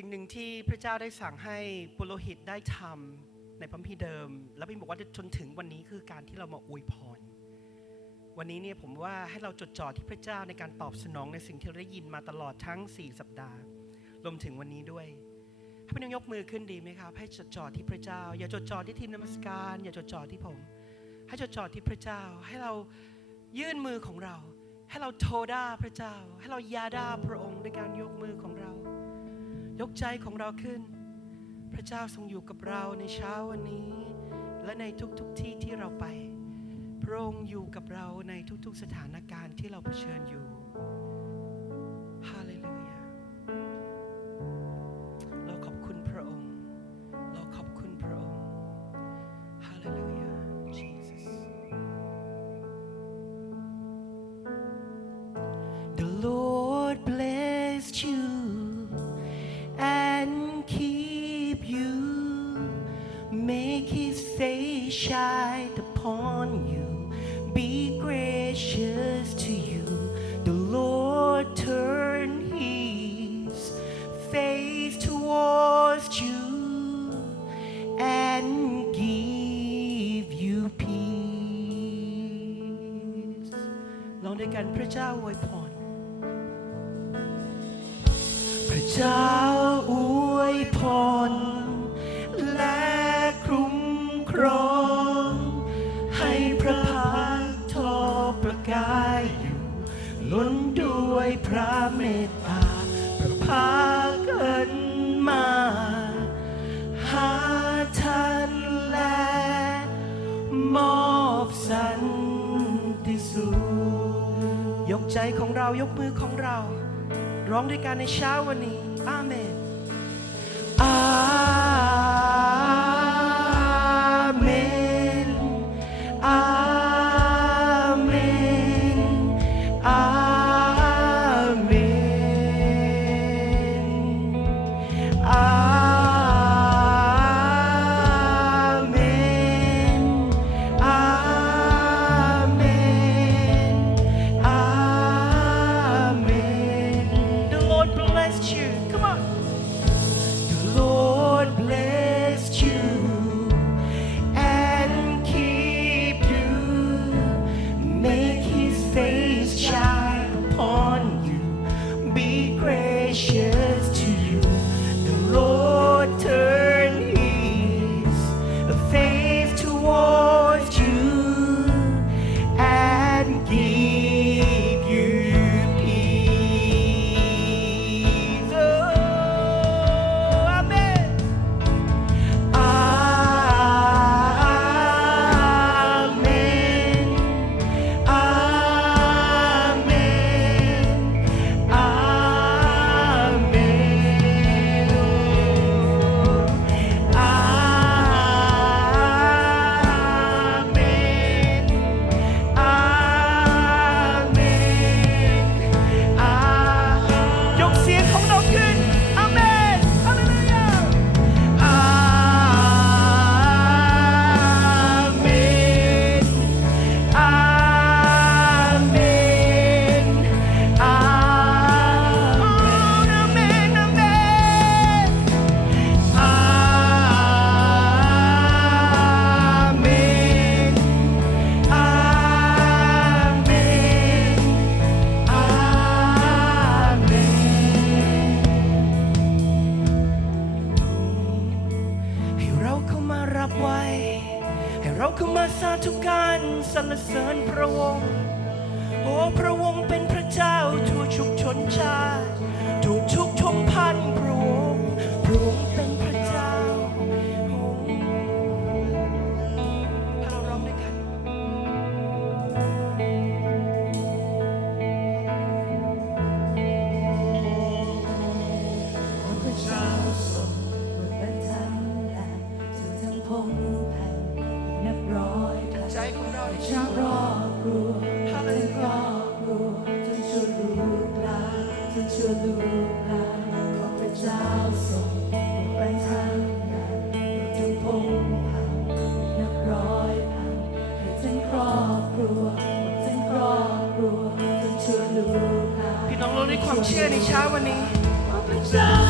สิ่งหนึ่งที่พระเจ้าได้สั่งให้ปุโรหิตได้ทำในพระพีเดิม แล้วพี่บอกว่าจนถึงวันนี้คือการที่เรามาอวยพร วันนี้เนี่ยผมว่าให้เราจดจ่อที่พระเจ้าในการตอบสนองในสิ่งที่เราได้ยินมาตลอดทั้ง 4 สัปดาห์รวมถึงวันนี้ด้วยให้พี่น้องยกมือขึ้นดีไหมครับ ให้จดจ่อที่พระเจ้า อย่าจดจ่อที่ทีมนมัสการ อย่าจดจ่อที่ผม ให้จดจ่อที่พระเจ้า ให้เรายื่นมือของเรา ให้เราโทด้าพระเจ้า ให้เรายาด้าพระองค์ในการยกมือของเรา ยกใจของเราขึ้น พระเจ้าทรงอยู่กับเราในเช้าวันนี้ และในทุกๆทที่ที่เราไป พระองค์อยู่กับเราในทุกๆสถานการณ์ที่เราเผชิญอยู่ ลองด้วยกันพระเจ้าอวยพร พระเจ้าอวยพร และคุ้มครอง ให้พระพักทอประกายอยู่ล้นด้วยพระเมตตา พระพักเอินมา หาท่านและมอบสันติสุข ใจของเรายกมือของเรา ร้องด้วยกันในเช้าวันนี้ อาเมนอา ใจของเราในรอบครัวทั้งครอบครัวจนชั่วลูกหลานจนชั่วลูกหลานของพระเจ้าทรงบทบรรทัดและเจ้าทั้งพงผ่นนับร้อยพันให้ทั้งครอบครัวทั้งครอบครัวจนชั่วลูกหลานพี่น้องเราด้วยความเชื่อในเช้าวันนี้ขอพระเจ้า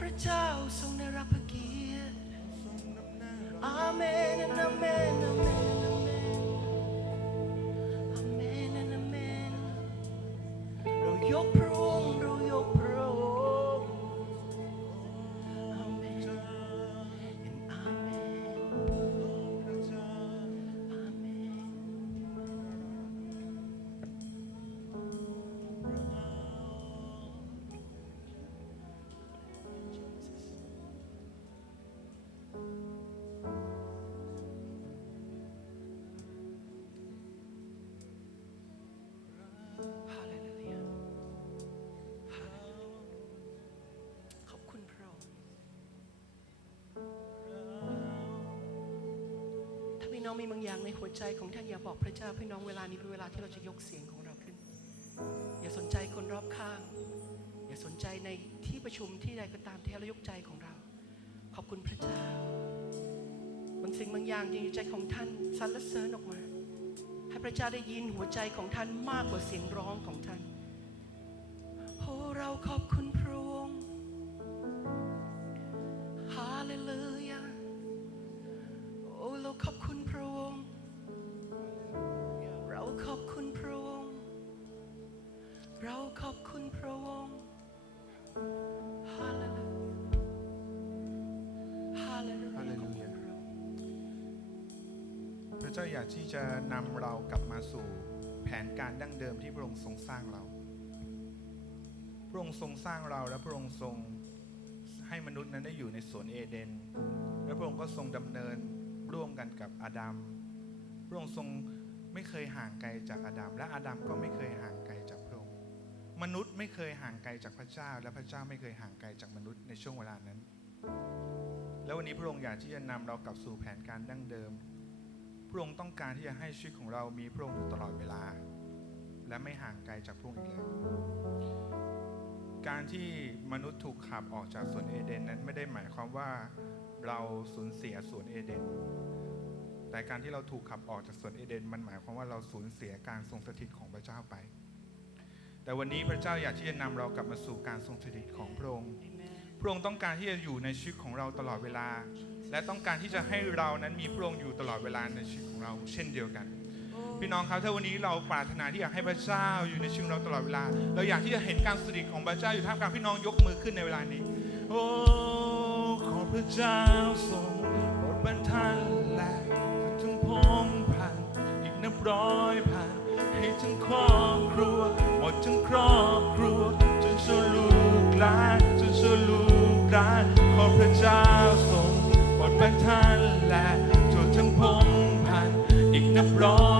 พระเจ้าทรงได้รับพระเกียรติอาเมน น้องมีบางอย่างในหัวใจของท่านอย่าบอกพระเจ้าพี่น้องเวลานี้เป็นเวลาที่เราจะยกเสียงของเราขึ้น อย่าสนใจคนรอบข้าง อย่าสนใจในที่ประชุมที่ใดก็ตามที่เรายกใจของเรา ขอบคุณพระเจ้า บางสิ่งบางอย่างอยู่ในใจของท่านสรรเสริญออกมา ให้พระเจ้าได้ยินหัวใจของท่านมากกว่าเสียงร้องของท่านโอ้เราขอบคุณพ ระเจ้าอยากที่จะนำเรากลับมาสู่แผนการดั้งเดิมที่พระองค์ทรงสร้างเรา พระองค์ทรงสร้างเราและพระองค์ทรงให้มนุษย์นั้นได้อยู่ในสวนเอเดน และพระองค์ก็ทรงดำเนินร่วมกันกับอาดัม พระองค์ทรงไม่เคยห่างไกลจากอาดัม และอาดัมก็ไม่เคยห่างไกลจากพระองค์ มนุษย์ไม่เคยห่างไกลจากพระเจ้า และพระเจ้าไม่เคยห่างไกลจากมนุษย์ในช่วงเวลานั้น แล้ววันนี้พระองค์อยากที่จะนำเรากลับสู่แผนการดั้งเดิม พระองค์ต้องการที่จะให้ชีวิตของเรามีพระองค์อยู่ตลอดเวลา และไม่ห่างไกลจากพระองค์อีกเลยการที่มนุษย์ถูกขับออกจากสวนเอเดนนั้นไม่ได้หมายความว่าเราสูญเสียสวนเอเดน แต่การที่เราถูกขับออกจากสวนเอเดน มันหมายความว่าเราสูญเสียการทรงสถิตของพระเจ้าไป แต่วันนี้พระเจ้าอยากที่จะนำเรากลับมาสู่การทรงสถิตของพระองค์ พระองค์ต้องการที่จะอยู่ในชีวิตของเราตลอดเวลา และต้องการที่จะให้เรานั้นมีพระองค์อยู่ตลอดเวลาในชีวิตของเรา เช่นเดียวกัน พี่น้องครับถ้าวันนี้เราปรารถนาที่อยากให้พระเจ้าอยู่ในชีวิตของเราตลอดเวลา เราอยากที่จะเห็นการสถิตของพระเจ้าอยู่ท่ามกลางพี่น้องยกมือขึ้นในเวลานี้ โอ้ขอพระเจ้าทรงโปรดบันทันและถึงพงผ่านอีกนับร้อยผ่านให้ทั้งครอบครัวหมดทั้งครอบครัวจนชั่วลูกหลานจนชั่วลูกหลานขอพระเจ้า บรงโปรทันและจนทั้งพงพันอีกนับร้อย